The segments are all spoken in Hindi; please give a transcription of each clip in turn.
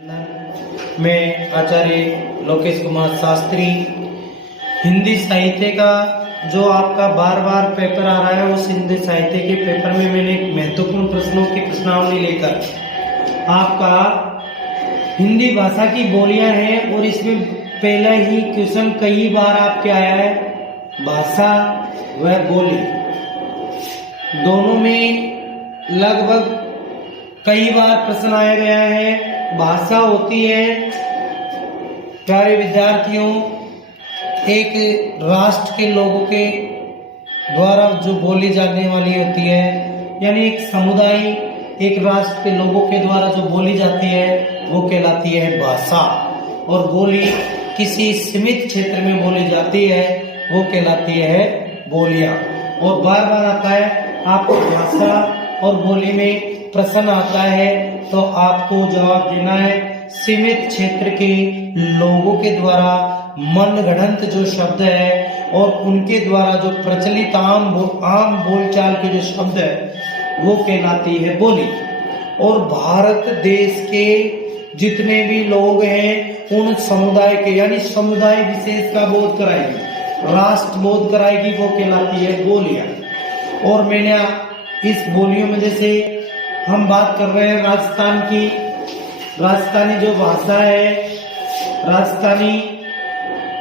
मैं आचार्य लोकेश कुमार शास्त्री हिंदी साहित्य का जो आपका बार बार पेपर आ रहा है उस हिंदी साहित्य के पेपर में मैंने एक महत्वपूर्ण प्रश्नों की प्रश्नावली लेकर आपका हिंदी भाषा की बोलियां हैं और इसमें पहला ही क्वेश्चन कई बार आपके आया है भाषा व बोली दोनों में लगभग कई बार प्रश्न आया गया है। भाषा होती है प्यारे विद्यार्थियों एक राष्ट्र के लोगों के द्वारा जो बोली जाने वाली होती है, यानी एक समुदाय एक राष्ट्र के लोगों के द्वारा जो बोली जाती है वो कहलाती है भाषा, और बोली किसी सीमित क्षेत्र में बोली जाती है वो कहलाती है बोलियां। और बार बार आता है आपको भाषा और बोली में प्रश्न आता है तो आपको जवाब देना है सीमित क्षेत्र के लोगों के द्वारा मनगढ़ंत जो शब्द है और उनके द्वारा जो प्रचलित आम बोलचाल के जो शब्द है वो कहलाती है बोली। और भारत देश के जितने भी लोग हैं उन समुदाय के यानी समुदाय विशेष का बोध कराएगी, राष्ट्र बोध कराएगी, वो कहलाती है बोलियां। और मैंने इस बोलियों में जैसे हम बात कर रहे हैं राजस्थान की, राजस्थानी जो भाषा है राजस्थानी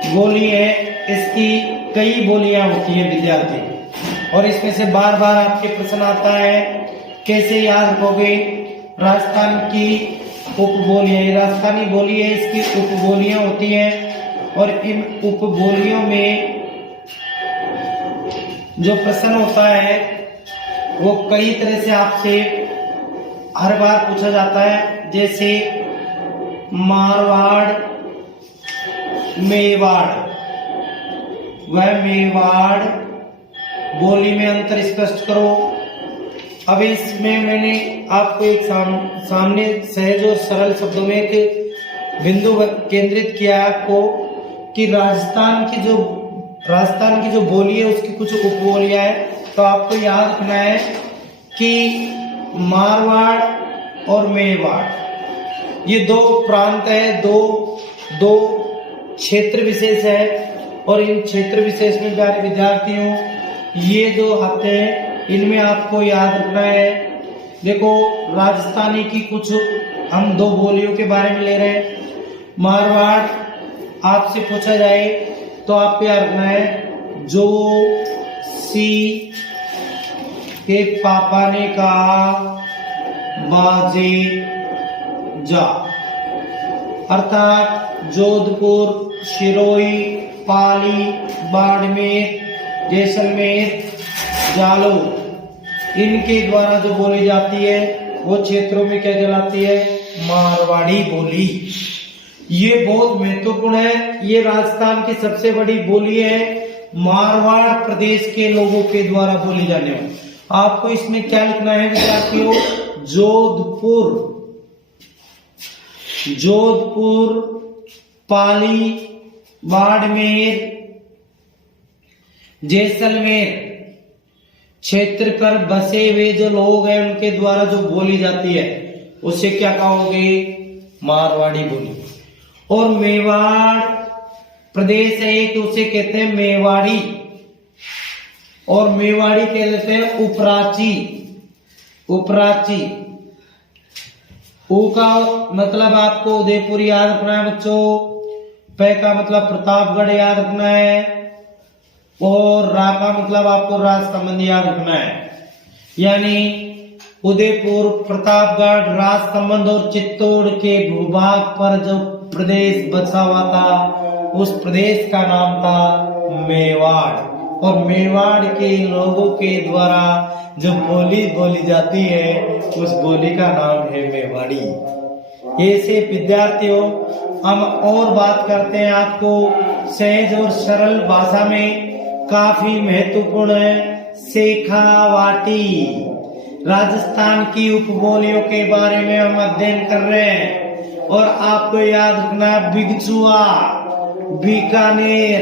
बोली है, इसकी कई बोलियां होती है विद्यार्थी, और इसमें से बार बार आपके प्रश्न आता है कैसे याद रखोगे राजस्थान की उपबोलियां। राजस्थानी बोली है, इसकी उपबोलियां होती हैं और इन उपबोलियों में जो प्रश्न होता है वो कई तरह से आपसे हर बार पूछा जाता है, जैसे मारवाड़ मेवाड़, वह मेवाड़ बोली में अंतर स्पष्ट करो। अब इसमें मैंने आपको एक सामने सहज और सरल शब्दों में एक बिंदु केंद्रित किया आपको कि राजस्थान की जो बोली है उसकी कुछ उपबोलियां है, तो आपको याद रखना है कि मारवाड़ और मेवाड़ ये दो प्रांत है, दो क्षेत्र विशेष है, और इन क्षेत्र विशेष में प्यारे विद्यार्थियों ये जो आते हैं इनमें आपको याद रखना है। देखो राजस्थानी की कुछ हम दो बोलियों के बारे में ले रहे हैं। मारवाड़ आपसे पूछा जाए तो आपको याद रखना है जो सी के पापा ने कहा बाजे जा, अर्थात जोधपुर, सिरोही, पाली, बाड़मेर, जैसलमेर, जालौर इनके द्वारा जो बोली जाती है वो क्षेत्रों में क्या कहलाती है मारवाड़ी बोली। ये बहुत महत्वपूर्ण है, ये राजस्थान की सबसे बड़ी बोली है, मारवाड़ प्रदेश के लोगों के द्वारा बोली जाने वाली। आपको इसमें क्या लिखना है विद्यार्थियों, जोधपुर, पाली, बाड़मेर, जैसलमेर क्षेत्र पर बसे हुए जो लोग हैं उनके द्वारा जो बोली जाती है उसे क्या कहोगे मारवाड़ी बोली। और मेवाड़ प्रदेश है एक, उसे कहते हैं मेवाड़ी, और मेवाड़ी कहते हैं उपराची। ऊ का मतलब आपको उदयपुर याद रखना है बच्चों, पै का मतलब प्रतापगढ़ याद रखना है, और रा का मतलब आपको राजसमंद याद रखना है। यानी उदयपुर, प्रतापगढ़, राजसमंद और चित्तौड़ के भूभाग पर जो प्रदेश बसा हुआ था उस प्रदेश का नाम था मेवाड़, और मेवाड़ के लोगों के द्वारा जो बोली जाती है उस बोली का नाम है मेवाड़ी। ऐसे विद्यार्थियों हम और बात करते हैं आपको सहज और सरल भाषा में काफी महत्वपूर्ण है शेखावाटी। राजस्थान की उपबोलियों के बारे में हम अध्ययन कर रहे हैं, और आपको याद रखना बिगचुआ बीकानेर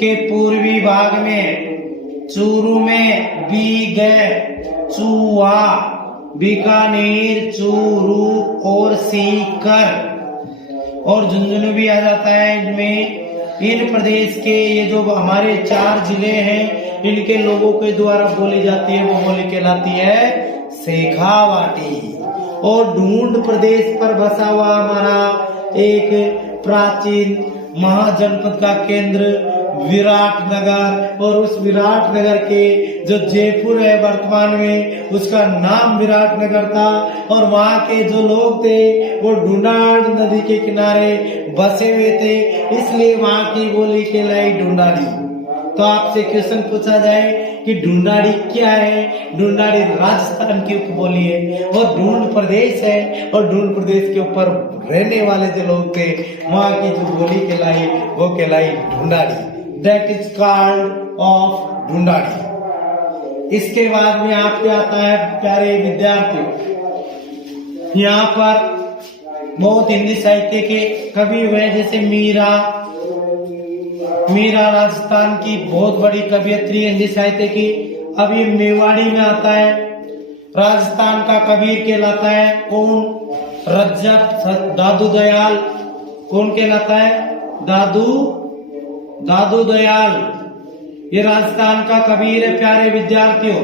के पूर्वी भाग में, चूरू में बीगे चुआ बीकानेर, चूरू और सीकर और झुंझुनू भी आ जाता है इनमें। इन प्रदेश के ये जो हमारे 4 जिले हैं, इनके लोगों के द्वारा बोली जाती है वो बोली कहलाती है शेखावाटी। और ढूंढ प्रदेश पर बसा हुआ हमारा एक प्राचीन महाजनपद का केंद्र विराटनगर, और उस विराटनगर के जो जयपुर है वर्तमान में, उसका नाम विराटनगर था। और वहाँ के जो लोग थे वो ढूंढाड़ नदी के किनारे बसे हुए थे, इसलिए वहाँ की बोली कहलाई ढूंढाड़ी। तो आपसे क्वेश्चन पूछा जाए कि ढूंढाड़ी क्या है? ढूंढाड़ी राजस्थान की उपबोली है और ढूंढ प्रदेश है, और ढूंढ प्रदेश के ऊपर रहने वाले जो लोग थे वहाँ की जो बोली कहलाई वो कहलाई Dhundhari. That is called off Dhundhari. इसके बाद में आपके आता है प्यारे विद्यार्थियों, यहाँ पर बहुत हिंदी साहित्य के कवि हुए, जैसे मीरा राजस्थान की बहुत बड़ी कवियत्री हिंदी साहित्य की। अब ये मेवाड़ी में आता है, राजस्थान का कबीर कहलाता है कौन? रज्जब दादू दयाल। कौन कहलाता है? दादू दयाल। ये राजस्थान का कबीर है प्यारे विद्यार्थियों।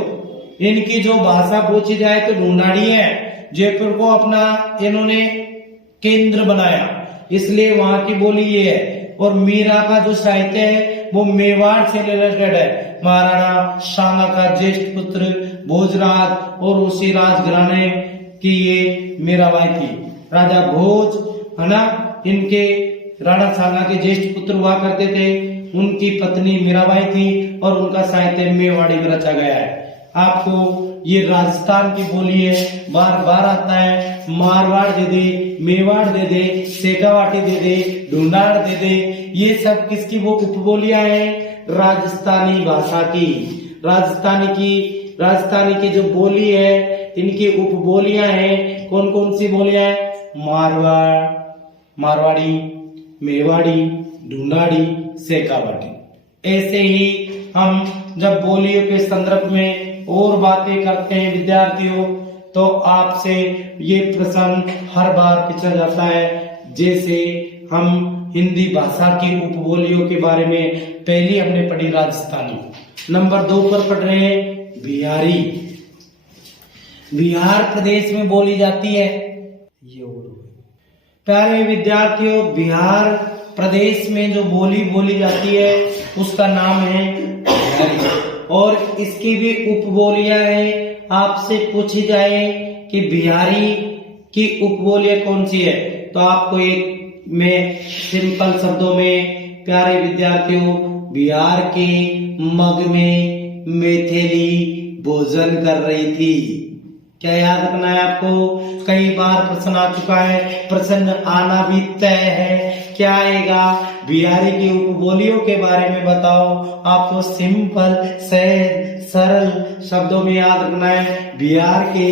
इनकी जो भाषा पूछी जाए तो ढूंढाड़ी है। जयपुर को अपना इन्होंने केंद्र बनाया, इसलिए वहां की बोली ये है। और मीरा का जो साहित्य है वो मेवाड़ से रिलेटेड है। महाराणा शांगा का ज्येष्ठ पुत्र भोजराज और उसी राजघराने की ये मीराबाई थी। राजा भोज है ना, इनके राणा सांगा के ज्येष्ठ पुत्र हुआ करते थे। उनकी पत्नी मीराबाई थी और उनका साहित्य मेवाड़ी में रचा गया है। आपको ये राजस्थान की बोली है, बार बार आता है। मारवाड़ दे दे, मेवाड़ दे दे, शेखावाटी दे दे, ढूंढाड़ दे दे, ये सब किसकी वो उपबोलियां हैं? राजस्थानी भाषा की। राजस्थानी की जो बोली है इनकी उपबोलियां हैं। कौन कौन सी बोलियां हैं? मारवाड़ी, मेवाड़ी, ढूंढाड़ी, शेखावाटी। ऐसे ही हम जब बोलियों के संदर्भ में और बातें करते हैं विद्यार्थियों, तो आपसे ये प्रश्न हर बार पूछा जाता है। जैसे हम हिंदी भाषा की उपबोलियों के बारे में पहले हमने पढ़ी राजस्थानी, नंबर 2 पर पढ़ रहे हैं बिहारी। बिहार प्रदेश में बोली जाती है ये। प्यारे विद्यार्थियों, बिहार प्रदेश में जो बोली जाती है उसका नाम है बिहारी, और इसकी भी उपबोलियां हैं। आपसे पूछी जाए कि बिहारी की उपबोलियां कौन सी है, तो आपको एक में सिंपल शब्दों में प्यारे विद्यार्थियों, बिहार के मग में मैथिली भोजन कर रही थी। क्या याद रखना है आपको? कई बार प्रश्न आ चुका है, प्रश्न आना भी तय है। क्या आएगा? बिहारी की उपबोलियों के बारे में बताओ। आपको सिंपल सहज सरल शब्दों में याद रखना है। बिहार के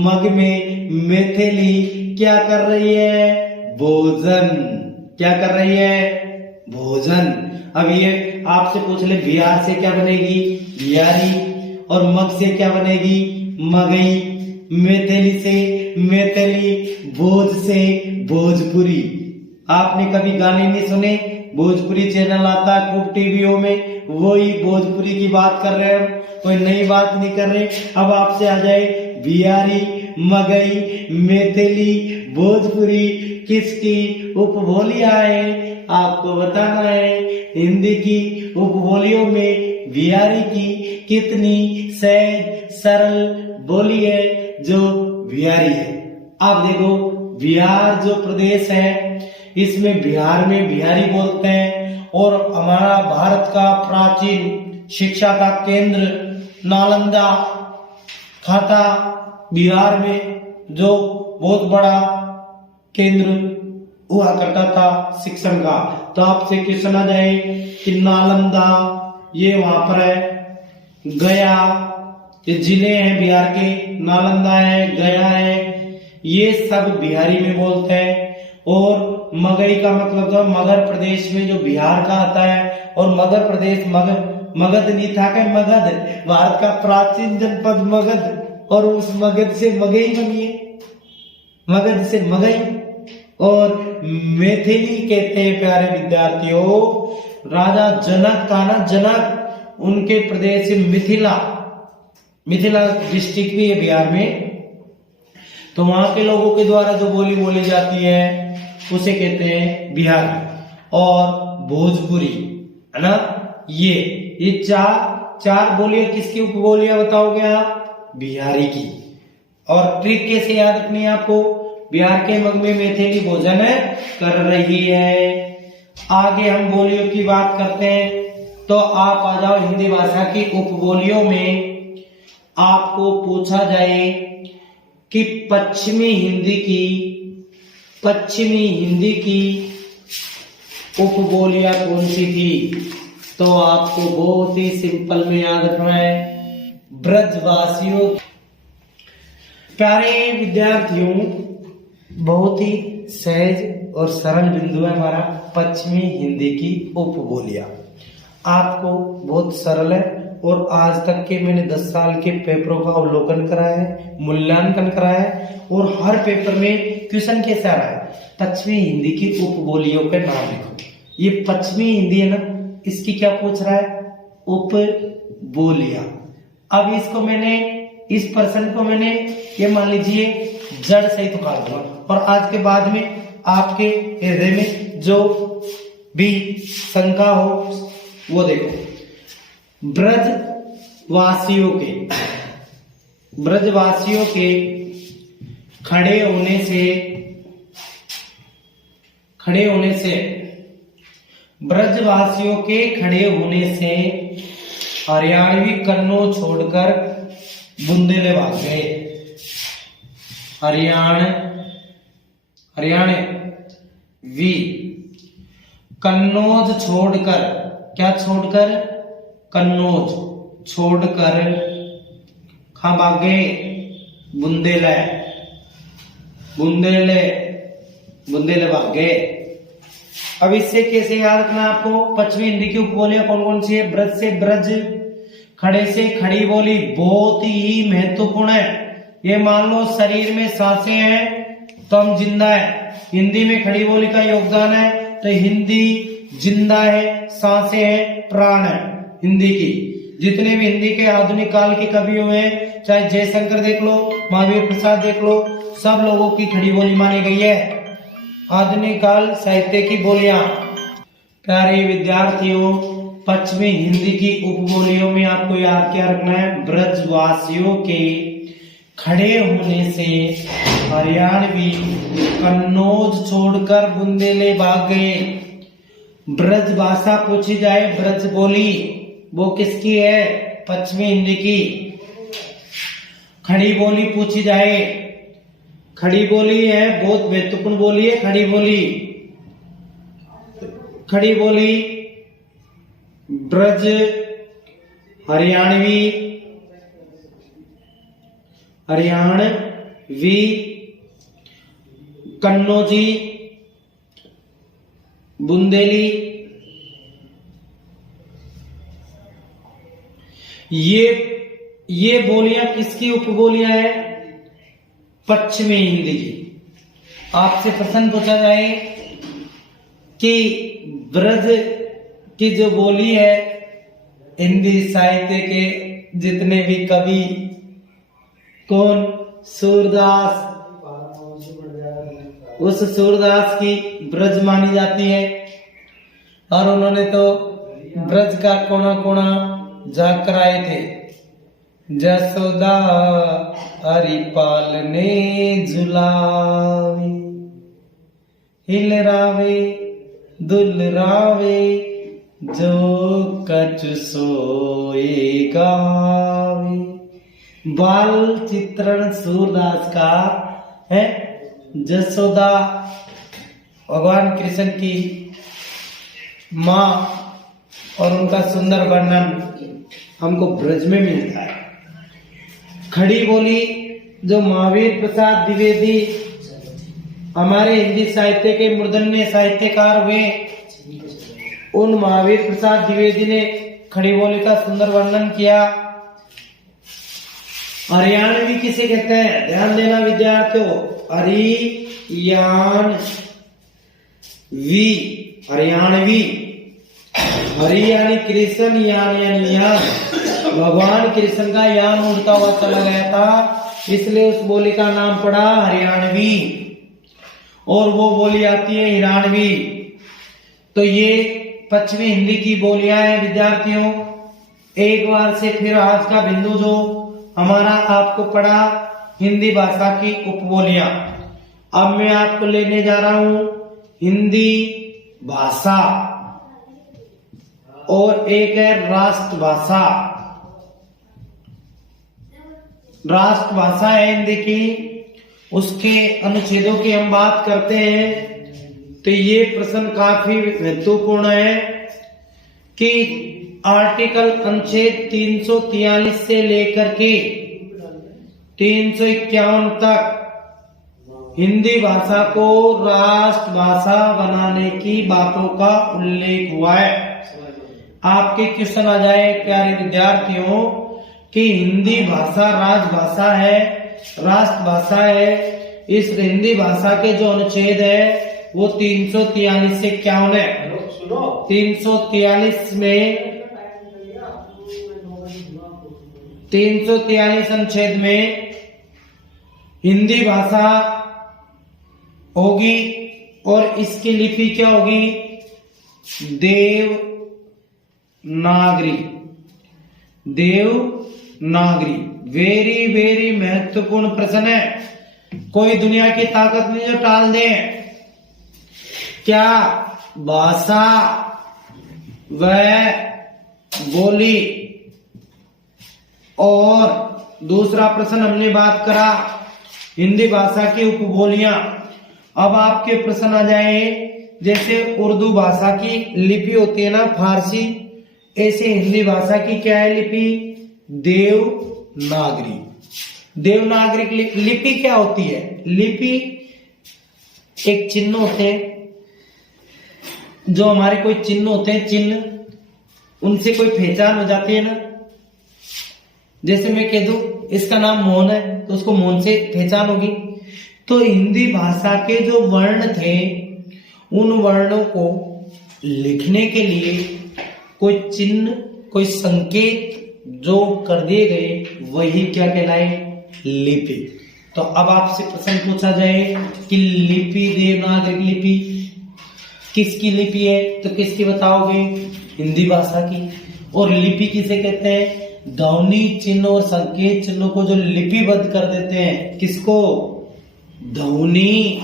मग में मैथिली क्या कर रही है? भोजन। क्या कर रही है? भोजन। अब ये आपसे पूछ ले, बिहार से क्या बनेगी? बिहारी। और मग से क्या बनेगी? मगई। मैथिली से मैथिली, भोज से भोजपुरी। आपने कभी गाने नहीं सुने? भोजपुरी चैनल आता है खूब टीवीओं में, वही भोजपुरी की बात कर रहे हैं हम, कोई नई बात नहीं कर रहे। अब आपसे आ जाए बिहारी, मगई, मैथिली, भोजपुरी किसकी उपबोलियां हैं? आपको बताना है। हिंदी की उपबोलियों में बिहारी की कितनी सहज सरल बोली है जो बिहारी है? आप देखो, बिहार जो प्रदेश है इसमें बिहार में बिहारी बोलते हैं। और हमारा भारत का प्राचीन शिक्षा का केंद्र नालंदा था बिहार में, जो बहुत बड़ा केंद्र हुआ करता था शिक्षण का। तो आपसे क्वेश्चन आ जाए कि नालंदा ये वहां पर है, गया ये जिले हैं बिहार के, नालंदा है, गया है, ये सब बिहारी में बोलते हैं। और मगई का मतलब तो मगध प्रदेश में जो बिहार का आता है। और मगध प्रदेश मगध नहीं था क्या? मगध भारत का प्राचीन जनपद मगध और उस मगध से मगही बनिए, मगध से मगही। और मैथिली कहते हैं प्यारे विद्यार्थियों, राजा जनक था ना, जनक, उनके प्रदेश से मिथिला, मिथिला डिस्ट्रिक्ट भी है बिहार में, तो वहां के लोगों के द्वारा जो बोली बोली जाती है उसे कहते हैं बिहारी। और भोजपुरी, है ना, ये चार बोलियां किसकी उपबोलियां बताओगे आप? बिहारी की। और ट्रिक कैसे याद रखनी है आपको? बिहार के मग में मैथिली भोजन कर रही है। आगे हम बोलियों की बात करते हैं, तो आप आ जाओ हिंदी भाषा की उपबोलियों में। आपको पूछा जाए कि पश्चिमी हिंदी की उपबोलियां कौन सी थी, तो आपको बहुत ही सिंपल में याद रखना है, ब्रजवासियों। प्यारे विद्यार्थियों, बहुत ही सहज और सरल बिंदु है हमारा पश्चिमी हिंदी की उपबोलियां। आपको बहुत सरल है, और आज तक के मैंने 10 साल के पेपरों का अवलोकन कराया है, मूल्यांकन कराया है, और हर पेपर में क्वेश्चन कैसे आ रहा है, पश्चिमी हिंदी की उपबोलियों के नाम लिखो। ये पश्चिमी हिंदी है ना, इसकी क्या पूछ रहा है? उपबोलियां। अब इसको मैंने, इस पर्सन को मैंने, ये मान लीजिए जड़ सहित उखाड़ दूंगा, और आज के बाद में आपके हृदय में जो भी शंका हो वो देखो। ब्रजवासियों के खड़े होने से ब्रजवासियों के खड़े होने से हरियाणवी कन्नौज छोड़कर बुंदेले भाग गए। हरियाणवी कन्नौज छोड़कर, क्या छोड़कर? कन्नौज छोड़कर कहां भाग गए? बुंदेले भाग गए। अब इससे कैसे याद रखना आपको? पश्चिमी हिंदी की उपबोलियां कौन कौन सी है? ब्रज से ब्रज, खड़े से खड़ी बोली बहुत ही महत्वपूर्ण है। ये मान लो शरीर में सांसें हैं तो हम जिंदा है, हिंदी में खड़ी बोली का योगदान है, तो हिंदी जिंदा है, सांसें हैं, प्राण है हिंदी की। जितने भी हिंदी के आधुनिक काल के कवि हुए, चाहे जयशंकर देख लो, महावीर प्रसाद देख लो, सब लोगों की खड़ी बोली मानी गई है आधुनिक काल साहित्य की बोलियां। प्यारे विद्यार्थियों, पश्चिमी हिंदी की उपबोलियों में आपको याद क्या रखना है? ब्रजवासियों के खड़े होने से हरियाणवी कन्नौज छोड़कर बुंदेले भाग गए। ब्रज भाषा पूछी जाए, ब्रज बोली वो किसकी है? पश्चिमी हिंदी की। खड़ी बोली पूछी जाए, खड़ी बोली है, बहुत महत्वपूर्ण बोली है खड़ी बोली ब्रज, हरियाणवी कन्नौजी, बुंदेली, ये बोलियां किसकी उपबोलियां है? पश्चिमी हिंदी की। आपसे प्रश्न पूछा जाए कि ब्रज की जो बोली है, हिंदी साहित्य के जितने भी कवि, कौन? सूरदास, उस सूरदास की ब्रज मानी जाती है, और उन्होंने तो ब्रज का कोना कोना झांक कराए थे। जसोदा हरिपाल ने झुलावे, हिलरावे दुलरावे, जो कछ सोए गावे। बाल चित्रण सूरदास का है। जसोदा भगवान कृष्ण की माँ, और उनका सुंदर वर्णन हमको ब्रज में मिलता है। खड़ी बोली जो महावीर प्रसाद द्विवेदी हमारे हिंदी साहित्य के मूर्धन्य साहित्यकार हुए, उन महावीर प्रसाद द्विवेदी ने खड़ी बोली का सुंदर वर्णन किया। हरियाणवी किसे कहते हैं? ध्यान देना विद्यार्थियों, हरियाणवी। हरि यानी कृष्ण, यान यानी यान, भगवान कृष्ण का यान उड़ता हुआ चला गया था, इसलिए उस बोली का नाम पड़ा हरियाणवी। और वो बोली आती है ईरानवी। तो ये पश्चिमी हिंदी की बोलियां हैं विद्यार्थियों। एक बार से फिर आज का बिंदु जो हमारा आपको पड़ा हिंदी भाषा की उपबोलियां। अब मैं आपको लेने जा रहा हूं हिंदी भाषा और एक है राष्ट्रभाषा। राष्ट्रभाषा है हिंदी की, उसके अनुच्छेदों की हम बात करते हैं तो ये प्रश्न काफी महत्वपूर्ण है कि आर्टिकल अनुच्छेद 343 से लेकर के 351 तक हिंदी भाषा को राष्ट्रभाषा बनाने की बातों का उल्लेख हुआ है। आपके क्वेश्चन आ जाए प्यारे विद्यार्थियों कि हिंदी भाषा राजभाषा है, राष्ट्रभाषा है। इस हिंदी भाषा के जो अनुच्छेद है वो 343 से 51 है। 343 में 343 अनुच्छेद में हिंदी भाषा होगी और इसकी लिपि क्या होगी? देवनागरी। देवनागरी वेरी वेरी महत्वपूर्ण प्रश्न है। कोई दुनिया की ताकत नहीं जो टाल दे। क्या भाषा व बोली? और दूसरा प्रश्न हमने बात करा हिंदी भाषा की उपबोलियां। अब आपके प्रश्न आ जाए जैसे उर्दू भाषा की लिपि होती है ना फारसी, ऐसे हिंदी भाषा की क्या है लिपि? देवनागरी। देवनागरी लिपि क्या होती है? लिपि एक चिन्ह होते हैं, जो हमारे कोई चिन्ह होते हैं, चिन्ह उनसे कोई पहचान हो जाती है ना। जैसे मैं कह दूं इसका नाम मोहन है तो उसको मोहन से पहचान होगी। तो हिंदी भाषा के जो वर्ण थे उन वर्णों को लिखने के लिए कोई चिन्ह, कोई संकेत जो कर दिए गए वही क्या कहलाए? लिपि। तो अब आपसे प्रश्न पूछा जाए कि लिपि, देवनागरी लिपि किसकी लिपि है तो किसकी बताओगे? हिंदी भाषा की। और लिपि किसे कहते हैं? ध्वनि चिन्ह और संकेत चिन्हों को जो लिपिबद्ध कर देते हैं, किसको? ध्वनि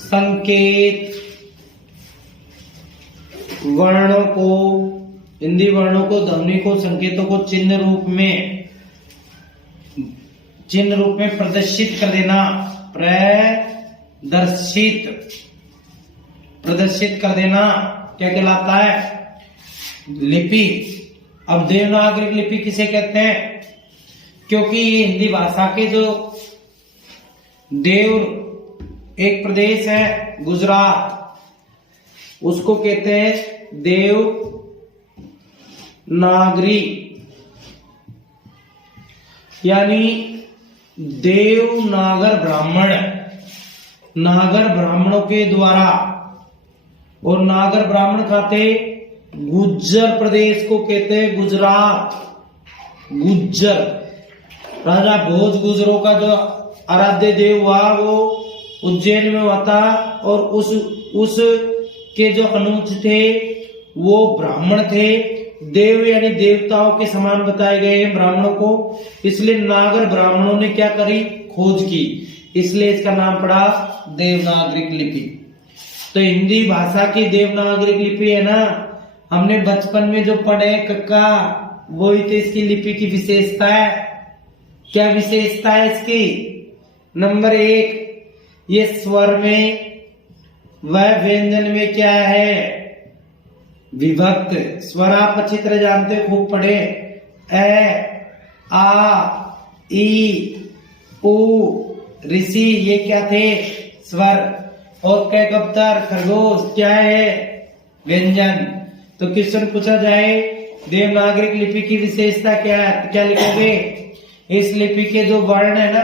संकेत वर्णों को, हिंदी वर्णों को, ध्वनि को, संकेतों को चिन्ह रूप में प्रदर्शित कर देना। प्रदर्शित कर देना क्या कहलाता है? लिपि। अब देवनागरी लिपि किसे कहते हैं? क्योंकि ये हिंदी भाषा के जो एक प्रदेश है गुजरात, उसको कहते हैं देवनागरी, यानी देवनागर ब्राह्मण, नागर ब्राह्मणों के द्वारा। और नागर ब्राह्मण खाते गुज्जर प्रदेश को कहते हैं गुजरात। गुज्जर राजा भोज गुजरों का जो आराध्य देव हुआ वो उज्जैन में हुआ था, और उस के जो अनुज थे वो ब्राह्मण थे। देव यानी देवताओं के समान बताए गए हैं ब्राह्मणों को, इसलिए नागर ब्राह्मणों ने क्या करी? खोज की, इसलिए इसका नाम पड़ा देवनागरिक लिपि। तो हिंदी भाषा की देवनागरिक लिपि है ना, हमने बचपन में जो पढ़े कक्का, वही तो इसकी लिपि की विशेषता है। क्या विशेषता है इसकी? नंबर 1, ये स्वर में व व्यंजन में क्या है? विभक्त। स्वर आप अच्छी तरह जानते हो, खूब पढ़े। ए, आ, ई, उ, ऋषि, ये क्या थे? स्वर। और कै कबूतर, खरगोश क्या है? व्यंजन। तो क्वेश्चन पूछा जाए देवनागरी लिपि की विशेषता क्या है? क्या लिखोगे? इस लिपि के जो वर्ण है ना,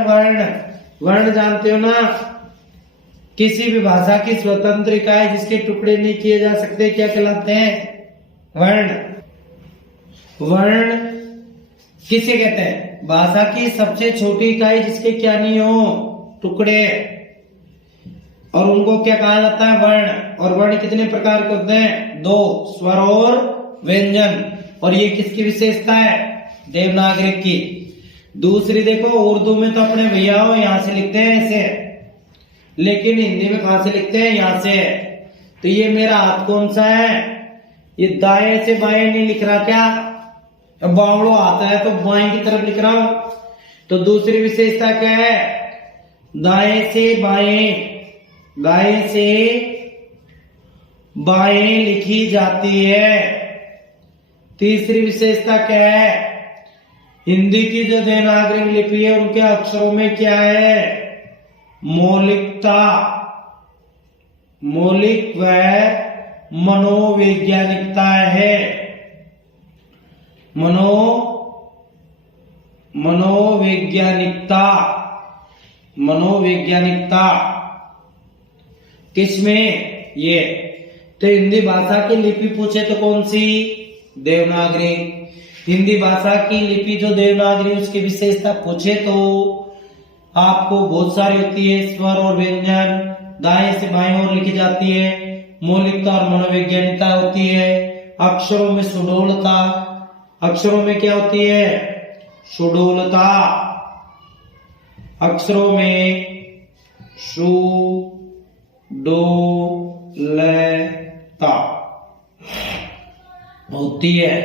वर्ण जानते हो ना, किसी भी भाषा की स्वतंत्र इकाई जिसके टुकड़े नहीं किए जा सकते क्या कहलाते हैं? वर्ण। वर्ण किसे कहते हैं? भाषा की सबसे छोटी इकाई जिसके क्या नहीं हो? टुकड़े। और उनको क्या कहा जाता है? वर्ण। और वर्ण कितने प्रकार के होते हैं? 2, स्वर और व्यंजन। और ये किसकी विशेषता है? देवनागरी की। दूसरी देखो, उर्दू में तो अपने भैया हो यहां से लिखते हैं ऐसे, लेकिन हिंदी में कहां से लिखते हैं? यहां से। तो ये मेरा हाथ कौन सा है? ये दाएं से बाएं नहीं लिख रहा क्या? बावड़ो आता है तो बाएं की तरफ लिख रहा हूं। तो दूसरी विशेषता क्या है? दाएं से बाएं लिखी जाती है। तीसरी विशेषता क्या है? हिंदी की जो देवनागरी लिपि है उनके अक्षरों में क्या है? मौलिकता, मौलिक व मनोवैज्ञानिकता है। मनोवैज्ञानिकता किसमें? ये। तो हिंदी भाषा की लिपि पूछे तो कौन सी? देवनागरी। हिंदी भाषा की लिपि जो देवनागरी उसकी विशेषता पूछे तो आपको बहुत सारी होती है। स्वर और व्यंजन दाएं से बाएं ओर लिखी जाती है। मौलिकता और मनोवैज्ञानिकता होती है। अक्षरों में सुडौलता, अक्षरों में क्या होती है? सुडौलता। अक्षरों में सुडौलता होती है।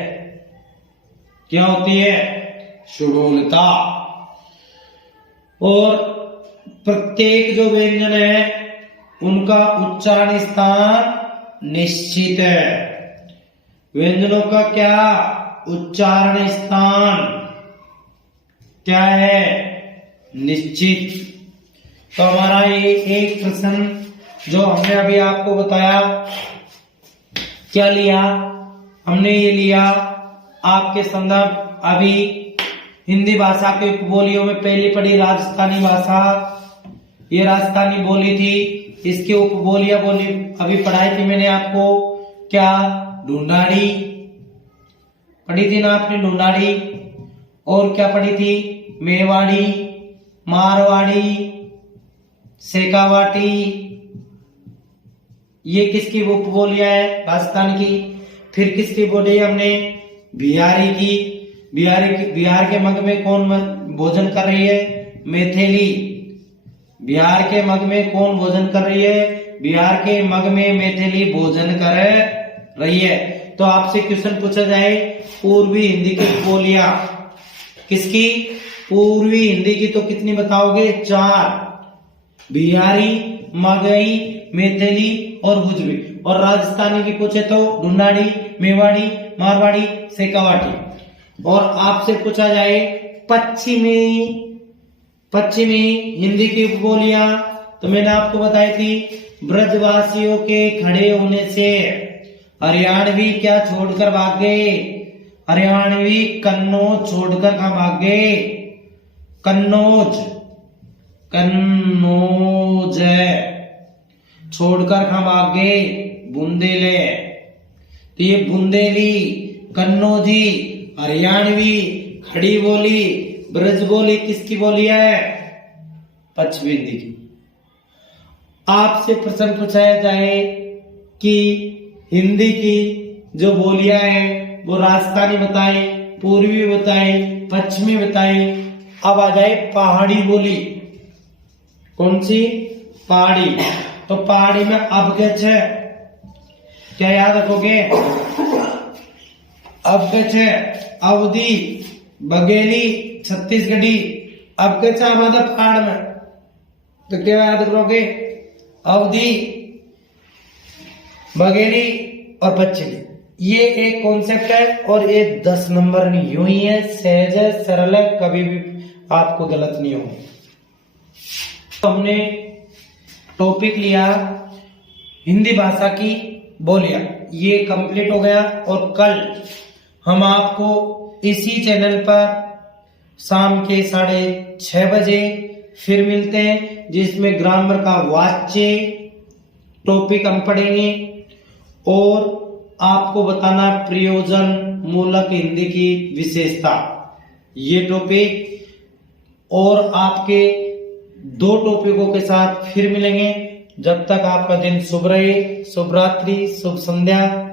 क्या होती है? सुडौलता। और प्रत्येक जो व्यंजन है उनका उच्चारण स्थान निश्चित है। व्यंजनों का क्या? उच्चारण स्थान क्या है? निश्चित। तो हमारा ये एक प्रश्न जो हमने अभी आपको बताया, क्या लिया हमने? ये लिया आपके संदर्भ अभी हिंदी भाषा के उपबोलियों में पहली पढ़ी राजस्थानी भाषा, ये राजस्थानी बोली थी, इसके उपबोलियां बोली अभी पढ़ाई थी मैंने आपको। क्या? ढूंढाड़ी पढ़ी थी ना आपने, ढूंढाड़ी। और क्या पढ़ी थी? मेवाड़ी, मारवाड़ी, शेखावाटी। ये किसकी उपबोलियां है? राजस्थान की। फिर किसकी बोली हमने? बिहारी की। बिहार के मग में कौन भोजन कर रही है? मैथिली। बिहार के मग में कौन भोजन कर रही है? बिहार के मग में मैथिली भोजन कर रही है। तो आपसे क्वेश्चन पूछा जाए पूर्वी हिंदी की बोलियां किसकी? पूर्वी हिंदी की तो कितनी बताओगे? 4, बिहारी, मगही, मैथिली और भुजबी। और राजस्थानी की पूछे तो ढूंढाड़ी, मेवाड़ी, मारवाड़ी, शेखावाटी। और आपसे पूछा जाए पश्चिमी हिंदी की उपबोलियां, तो मैंने आपको बताई थी ब्रजवासियों के खड़े होने से हरियाणवी क्या छोड़कर भाग गए? हरियाणवी कन्नौज छोड़कर कहां भाग गए? कन्नौज छोड़कर कहां भाग गए? बुंदेले। तो ये बुंदेली, कन्नौजी, हरियाणवी, खड़ी बोली, ब्रज बोली किसकी बोली है? पश्चिमी हिंदी की। आपसे प्रश्न पूछा जाए कि हिंदी की जो बोलियां हैं वो राजस्थानी बताएं, पूर्वी बताएं, पश्चिमी बताएं। अब आ जाए पहाड़ी बोली। कौन सी? पहाड़ी। तो पहाड़ी में अवगछ है, क्या याद रखोगे? अवगछ है, अवधी, बघेली, छत्तीसगढ़ी। अवगछ आबाद पहाड़ में, तो क्या याद करोगे? अवधी, बघेली और पश्चिमी। ये एक कॉन्सेप्ट है और ये 10 नंबर नहीं, यूं ही है, सहज है, सरल है, कभी भी आपको गलत नहीं होगा। तो हमने टॉपिक लिया हिंदी भाषा की बोलियां, ये कंप्लीट हो गया। और कल हम आपको इसी चैनल पर शाम के 6:30 बजे फिर मिलते हैं, जिसमें ग्रामर का वाच्य टॉपिक हम पढ़ेंगे और आपको बताना प्रयोजन मूलक हिंदी की विशेषता, ये टॉपिक और आपके 2 टॉपिकों के साथ फिर मिलेंगे। जब तक आपका दिन शुभ रहे। शुभ रात्रि, शुभ संध्या।